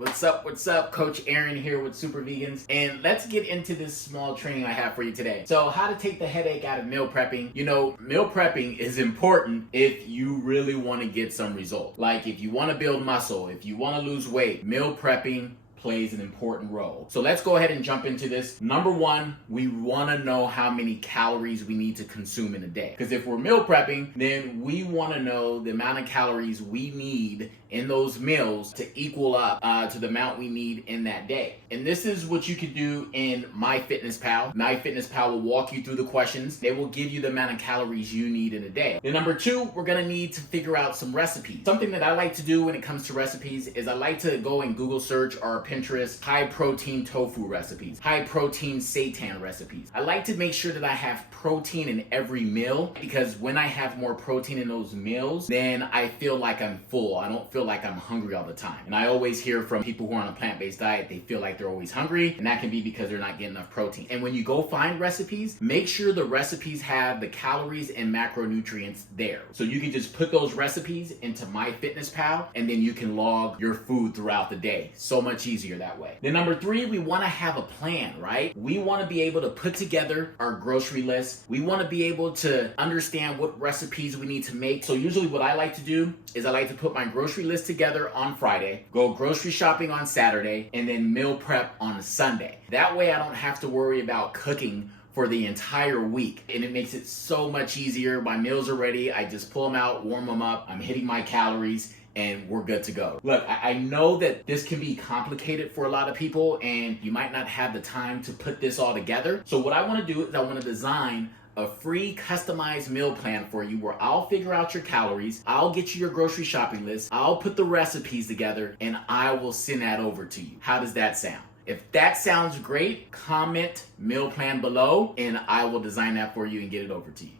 What's up? Coach Aaron here with Super Vegans, and let's get into this small training I have for you today. So, how to take the headache out of meal prepping. You know, meal prepping is important if you really want to get some result. Like if you want to build muscle, if you want to lose weight, meal prepping plays an important role. So let's go ahead and jump into this. Number one, we want to know how many calories we need to consume in a day. Because if we're meal prepping, then we want to know the amount of calories we need in those meals to equal up to the amount we need in that day. And this is what you can do in MyFitnessPal. MyFitnessPal will walk you through the questions. They will give you the amount of calories you need in a day. Then number two, we're gonna need to figure out some recipes. Something that I like to do when it comes to recipes is I like to go and Google search or Pinterest high protein tofu recipes, high protein seitan recipes. I like to make sure that I have protein in every meal, because when I have more protein in those meals, then I feel like I'm full. I don't feel like I'm hungry all the time. And I always hear from people who are on a plant-based diet, they feel like they're always hungry, and that can be because they're not getting enough protein. And when you go find recipes, make sure the recipes have the calories and macronutrients there. So you can just put those recipes into MyFitnessPal, and then you can log your food throughout the day. So much easier that way. Then number three, we want to have a plan, right? We want to be able to put together our grocery list. We want to be able to understand what recipes we need to make. So usually what I like to do is I like to put my grocery list together on Friday, go grocery shopping on Saturday, and then meal prep on Sunday. That way I don't have to worry about cooking for the entire week, and it makes it so much easier. My meals are ready. I just pull them out, warm them up. I'm hitting my calories, and we're good to go. Look, I know that this can be complicated for a lot of people, and you might not have the time to put this all together. So what I want to do is I want to design a free customized meal plan for you where I'll figure out your calories, I'll get you your grocery shopping list, I'll put the recipes together, and I will send that over to you. How does that sound? If that sounds great, comment meal plan below, and I will design that for you and get it over to you.